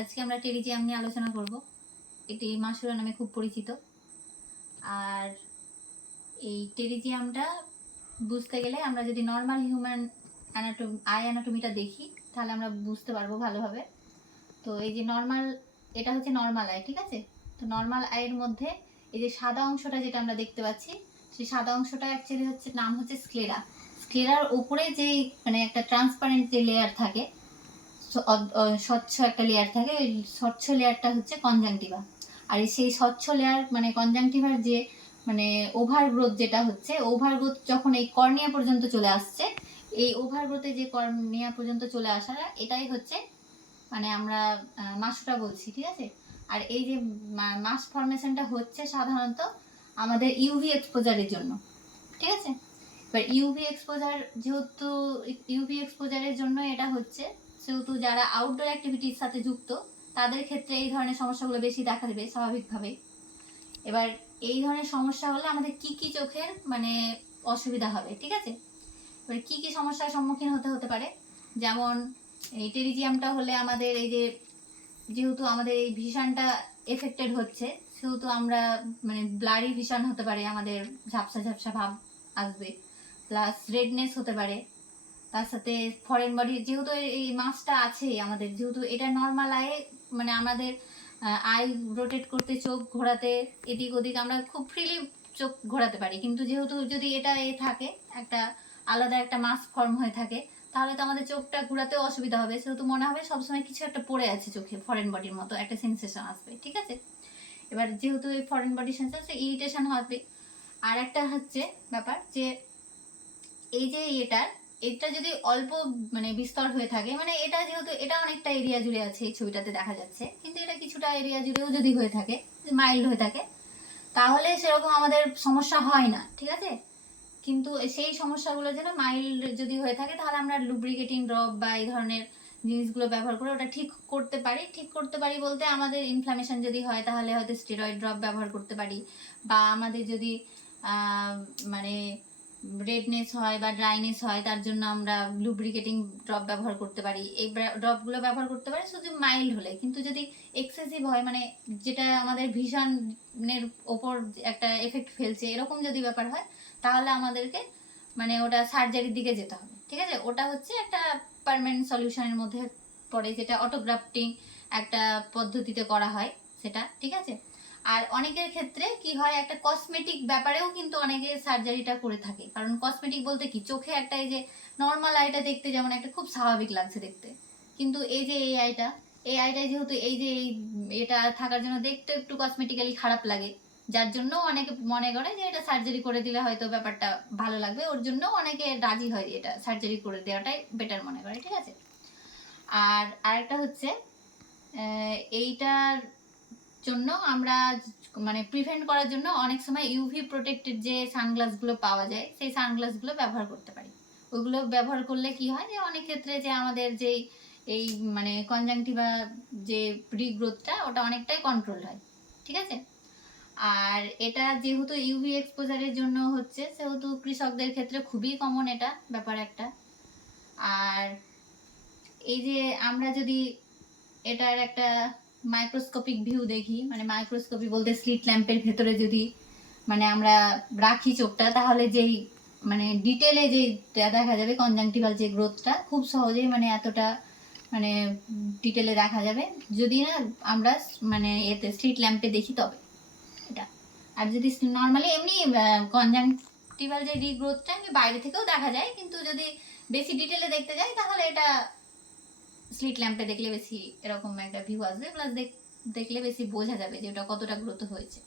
আজকে আমরা টেরিজিয়াম নিয়ে আলোচনা করব। এটি মাসুরা নামে খুব পরিচিত। আর এই টেরিজিয়ামটা বুঝতে গেলে আমরা যদি নর্মাল হিউম্যান অ্যানাটমি আই অ্যানাটমিটা দেখি, তাহলে আমরা বুঝতে পারব ভালোভাবে। তো এই যে নর্মাল এটা হচ্ছে নর্মাল আই ঠিক আছে? তো নর্মাল আয়ের মধ্যে এই যে সাদা অংশটা যেটা আমরা দেখতে পাচ্ছি, সেই সাদা অংশটা অ্যাকচুয়ালি হচ্ছে, নাম হচ্ছে স্ক্লেরা স্ক্লেরার উপরে যে মানে একটা ট্রান্সপারেন্ট যে লেয়ার থাকে স্বচ্ছ একটা লেয়ার থাকে, ওই স্বচ্ছ লেয়ারটা হচ্ছে কনজাংটিভা আর সেই স্বচ্ছ লেয়ার মানে কনজাংটিভার যে মানে ওভার গ্রোথ যেটা হচ্ছে ওভার গ্রোথ যখন এই কর্নিয়া পর্যন্ত চলে আসছে, এই ওভার গ্রোথে যে কর্নিয়া পর্যন্ত চলে আসাটা এটাই হচ্ছে মানে আমরা মাসটা বলছি, ঠিক আছে? আর এই যে মাস ফর্মেশনটা হচ্ছে সাধারণত আমাদের ইউভি এক্সপোজারের জন্য, ঠিক আছে? এবার ইউভি এক্সপোজার যেহেতু ইউভি এক্সপোজারের জন্য এটা হচ্ছে সেহেতু যারা আউটডোর অ্যাক্টিভিটির সাথে যুক্ত, তাদের ক্ষেত্রে এই ধরনের সমস্যাগুলো বেশি দেখা দেবে স্বাভাবিকভাবে। এবার এই ধরনের সমস্যা হলে আমাদের কি কি চোখের মানে অসুবিধা হবে, ঠিক আছে? এবার কি কি সমস্যার সম্মুখীন হতে হতে পারে? যেমন এই টেরিজিয়ামটা হলে আমাদের এই যে, যেহেতু আমাদের এই ভিশনটা এফেক্টেড হচ্ছে, সেহেতু আমরা মানে ব্লারি ভিশন হতে পারে, আমাদের ঝাপসা ঝাপসা ভাব আসবে। প্লাস রেডনেস হতে পারে। তার সাথে ফরেন বডি যেহেতু এই- মাছটা আছে আমাদের, যেহেতু এটা নর্মাল আয়ে মানে আমাদের আই রোটেট করতে, চোখ ঘোরাতে, এদিক ওদিক আমরা খুব ফ্রিলি চোখ ঘোরাতে পারি। কিন্তু যেহেতু যদি এটা এ থাকে, একটা আলাদা একটা মাস ফর্ম হয়ে থাকে, তাহলে তো আমাদের চোখটা ঘোরাতেও অসুবিধা হবে। সেহেতু মনে হবে সবসময় কিছু একটা পড়ে আছে চোখে ফরেন বডির মতো, একটা সেন্সেশন আসবে, ঠিক আছে? এবার যেহেতু এই ফরেন বডি সেন্সেশন ইরিটেশন হবে। আর একটা হচ্ছে ব্যাপার যে, এই যে এটার এটা যদি অল্প মানে বিস্তর হয়ে থাকে মানে এটা যেহেতু, এটা অনেকটা এরিয়া জুড়ে আছে এই ছবিটাতে দেখা যাচ্ছে, কিন্তু এটা কিছুটা এরিয়া জুড়েও যদি হয়ে থাকে মাইল্ড হয়ে থাকে, তাহলে সেরকম আমাদের সমস্যা হয় না, ঠিক আছে? কিন্তু সেই সমস্যাগুলো যেন মাইল্ড যদি হয়ে থাকে, তাহলে আমরা লুব্রিকেটিং ড্রপ বা এই ধরনের জিনিসগুলো ব্যবহার করে ওটা ঠিক করতে পারি। ঠিক করতে পারি বলতে আমাদের ইনফ্লামেশন যদি হয়, তাহলে হয়তো স্টেরয়েড ড্রপ ব্যবহার করতে পারি। বা আমাদের যদি মানে রেডনেস হয় বা ড্রাইনেস হয়, তার জন্য আমরা লুব্রিকেটিং ড্রপ ব্যবহার করতে পারি। এই ড্রপগুলো ব্যবহার করতে পারি শুধু মাইল্ড হলে। কিন্তু যদি এক্সেসিভ হয় মানে যেটা আমাদের ভিশনের ওপর একটা এফেক্ট ফেলছে, এরকম যদি ব্যাপার হয়, তাহলে আমাদেরকে মানে ওটা সার্জারির দিকে যেতে হবে। ঠিক আছে? ওটা হচ্ছে একটা পারমানেন্ট সলিউশনের মধ্যে পড়ে, যেটা অটোগ্রাফটিং একটা পদ্ধতিতে করা হয় সেটা। ঠিক আছে? আর অনেকের ক্ষেত্রে কি হয়, একটা কসমেটিক ব্যাপারেও কিন্তু অনেকে সার্জারিটা করে থাকে। কারণ কসমেটিক বলতে কি, চোখে একটা এই যে নর্মাল আইটা দেখতে যেমন একটা খুব স্বাভাবিক লাগছে দেখতে। কিন্তু এই যে এই আইটা এই আইটা যেহেতু এই যে এই এটা থাকার জন্য দেখতে একটু কসমেটিক্যালি খারাপ লাগে। যার জন্য অনেকে মনে করে যে এটা সার্জারি করে দিলে হয়তো ব্যাপারটা ভালো লাগবে, ওর জন্য অনেকে রাজি হয় এটা সার্জারি করে দেওয়াটাই বেটার মনে করে, ঠিক আছে? আর আরেকটা হচ্ছে এইটার জন্য আমরা মানে প্রিভেন্ট করার জন্য অনেক সময় ইউভি প্রোটেক্টেড যে সানগ্লাসগুলো পাওয়া যায়, সেই সানগ্লাসগুলো ব্যবহার করতে পারি। ওগুলো ব্যবহার করলে কি হয় যে, অনেক ক্ষেত্রে যে আমাদের যেই, এই মানে কনজাংটিভা যে রিগ্রোথটা ওটা অনেকটাই কন্ট্রোল হয়। ঠিক আছে? আর এটা যেহেতু ইউভি এক্সপোজারের জন্য হচ্ছে, সেহেতু কৃষকদের ক্ষেত্রে খুবই কমন এটা ব্যাপার একটা। আর এই যে আমরা যদি এটার একটা মাইক্রোস্কোপিক ভিউ দেখি। মানে মাইক্রোস্কোপি বলতে স্লিট ল্যাম্পের ভেতরে যদি মানে আমরা রাখি চোখটা, তাহলে যেই মানে ডিটেলে যে দেখা যাবে কনজাংটিভাল যে গ্রোথটা খুব সহজেই মানে এতটা মানে ডিটেলে দেখা যাবে। যদি না, আমরা মানে এতে স্ট্রিট ল্যাম্পে দেখি তবে এটা। আর যদি নর্মালি এমনি কনজাংটিভাল যে রিগ্রোথটা এমনি বাইরে থেকেও দেখা যায়, কিন্তু যদি বেশি ডিটেলে দেখতে যাই, তাহলে এটা স্লিট ল্যাম্পে দেখলে বেশি এরকম একটা ভিউ আসবে প্লাস দেখলে বেশি বোঝা যাবে যে ওটা কতটা গ্রোথ হয়েছে।